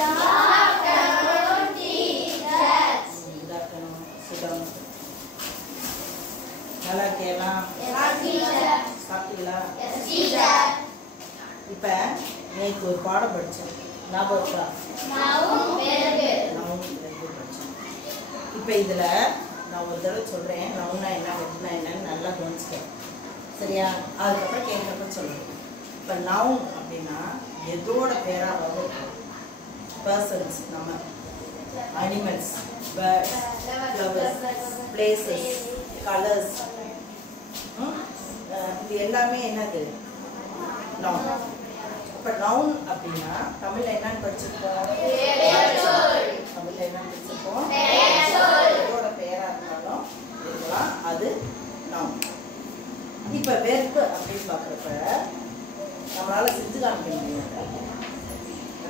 afternoon, teachers. Good afternoon. Sit down. நல்லா இருக்கீங்களா? Yes, teacher. சாப்பிட்டீங்களா? Yes, teacher. இப்போ நேற்று ஒரு பாடம் படித்தோம். ஞாபகம் இருக்கா? Noun, verb. நவுன் படித்தோம். இப்போ இதில் நான் ஒரு தடவை சொல்கிறேன். நவுனா என்ன, வெர்ப்னா என்னன்னு நல்லா கவனிச்சுக்கேன். சரியா? அதுக்கப்புறம் கேட்குறப்ப சொல்லுங்கள். இப்போ நவுன் அப்படின்னா எதோட பேராவது பர்சன்ஸ், நம்ம animals, birds, flowers, places, colours, இது எல்லாமே என்னது நவுன். இப்போ நவுன் அப்படின்னா தமிழில் என்னன்னு படிச்சிருக்கோம்? தமிழில் என்னன்னு படிச்சிருக்கோம்? எதோட பேராக இருந்தாலும் இருக்கலாம், அது நவுன். இப்போ வெர்ப் அப்படின்னு பார்க்குறப்ப நம்மளால் செஞ்சு காமிக்க முடியாது.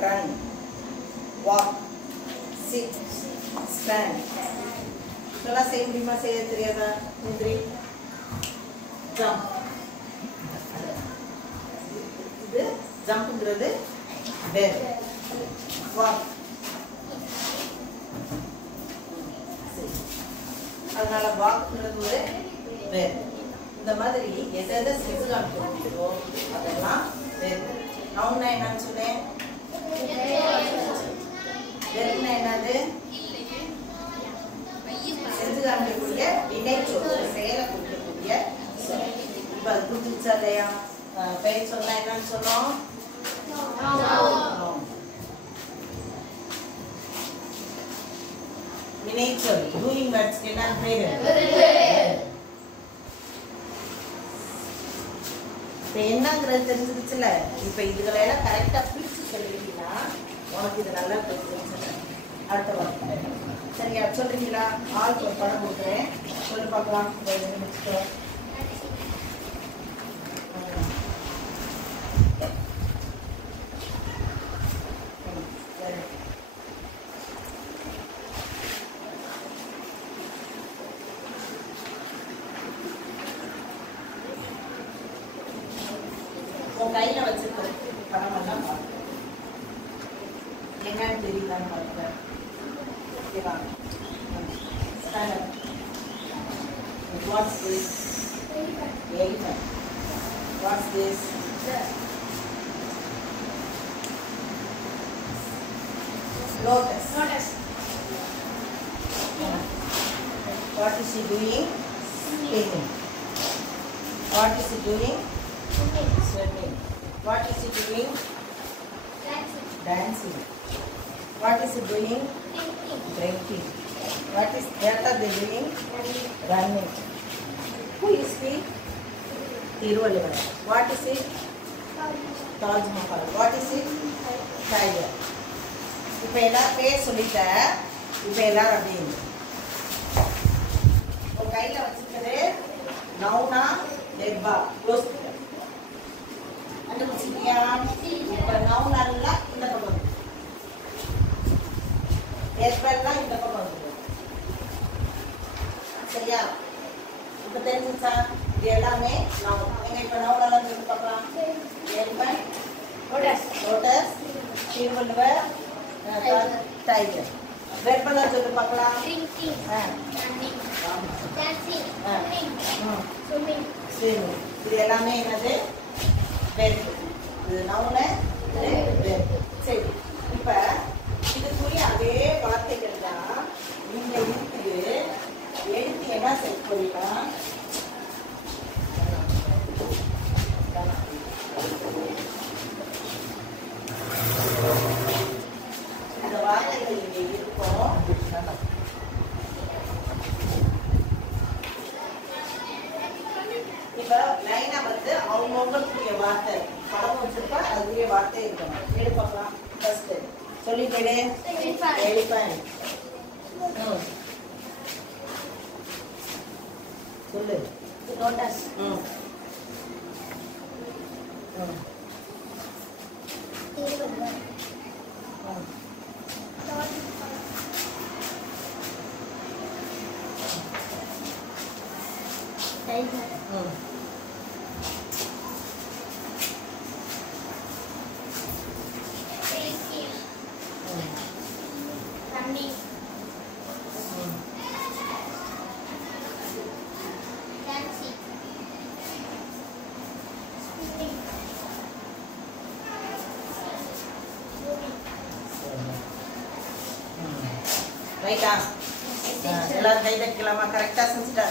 ரன், வாக், சிட், ஸ்டாண்ட், இதெல்லாம் செய்ய முடியுமா? செய்ய தெரியாதா? முந்திரி, ஜம்ப். இது ஜம்ப்ங்கிறது வெர்ப். வாக், அதனால வாக்ங்கிறது ஒரு வெர்ப். இந்த மாதிரி எதை எதை செஞ்சு காமிக்க முடியுதோ அதெல்லாம் வெர்ப். நவுன்னா என்னன்னு சொன்னேன்? வெர்ப்னா என்னது? செஞ்சு காமிக்கக்கூடிய வினை சொல், செயலை குறிக்கக்கூடிய சொல். இப்போ அது புரிஞ்சுச்சா இல்லையா? பெயர் சொன்னா என்னன்னு சொன்னோம்? வினை சொல் டூயிங் வேர்ட்ஸ்க்கு என்ன பேரு? இப்போ என்னங்கிறது தெரிஞ்சிருச்சுல. இப்போ இதுகளெல்லாம் கரெக்டாக பிரித்து சொல்லிட்டீங்கன்னா உனக்கு இது நல்லா தெரிஞ்சிருச்சு. அடுத்த வார்த்தை சரியா? சொல்றீங்களா? ஆளுக்கு ஒரு படம் கொடுக்குறேன், சொல்லி பார்க்கலாம். உன் கையில் வச்சிருக்க படம் எல்லாம் பார்க்க என்னன்னு தெரியலான்னு பார்க்குறேன். ஓகேவா? Stand up. What's this? Elephant. What's this? Lotus. What is he doing? Swimming. What is he doing? Swimming. What is he doing? Dancing. What is he doing? Drinking. What are they doing? Running. Who is he? Tiruvallur. What is it? Taj Mahal. What is it? Tiger. இப்போ எல்லாரும் பேர் சொல்லிட்ட. இப்போ எல்லாரும் அப்படின்னு உன் கையில் வச்சுக்கிறது நவுனா வெர்பா? க்ளோஸ் கண்டுபிடிச்சிட்டியா? இப்போ நவுன் எல்லாம் இந்த பக்கம் வந்து, வெர்பெல்லாம் இந்த பக்கம் வந்து. சரியா? இப்போ தெரிஞ்சுச்சா? இது எல்லாமே நவுன். நீங்கள் இப்போ நவுன் எல்லாம் சொல்லி பார்க்கலாம். Elephant, lotus, Thiruvalluvar, tiger. வெர்பெல்லாம் சொல்லி பார்க்கலாம். ஸ்விம்மிங். இது எல்லாமே என்னது? வெர்ப். இது நவுனு, வெர்ப். சரி, இப்போ இதுக்குரிய அதே வார்த்தைகள் தான் இங்கே இருக்குது. எழுத்து என்ன செய்ய போறீங்கன்னா இந்த வார்த்தைகள் இங்கே இருக்கும். இப்போ லைனா வந்து அவங்கவுங்களுக்குரிய வார்த்தை படம் வச்சிருப்பா, அதுக்குரிய வார்த்தை இருக்கணும். எழுதி பார்க்கலாம். ஃபர்ஸ்ட் சொல்லிட்டே. எலிஃபண்ட். சொல்லு. Lotus. Tiruvallur. Tiger. ரைட்டா? எல்லாரும் கை தட்டிக்கலாமா? கரெக்டாக செஞ்சுட்டா.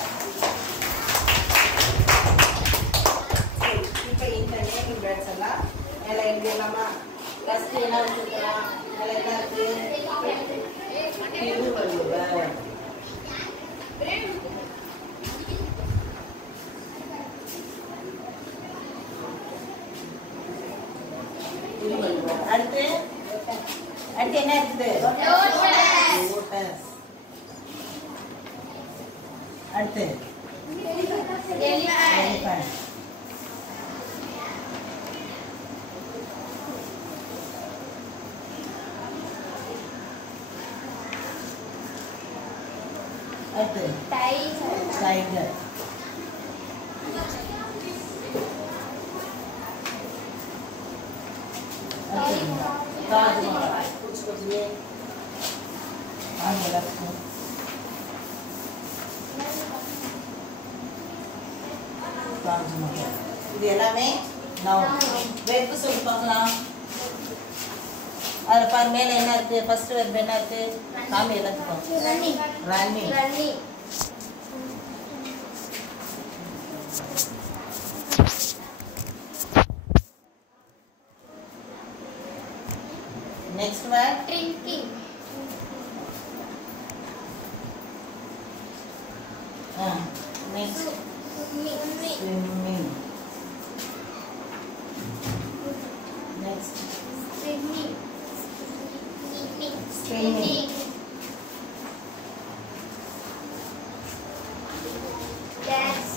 இப்போ இந்த நேமிங் வேர்ட்ஸ் எல்லாம் மேலே எழுதிடலாமா? ஃபஸ்ட்டு என்ன வச்சுருக்கலாம்? மேலே என்ன இருக்குது? திருவள்ளுவர். திருவள்ளுவர். அடுத்து அடுத்து என்ன இருக்குது? லோட்டஸ். அடுத்து எலிஃபண்ட். அடுத்து டைகர். ताजमहल कुछ बचिए आगे रखो ताजमहल இது எல்லாமே நவுன் வெர்ப் சொல்லி பார்க்கலாம் அத பார் மேல என்ன இருக்கு ஃபர்ஸ்ட் வெர்ப் என்ன இருக்கு காமி எல்லாத்துக்கும் running next word drinking next swimming next swimming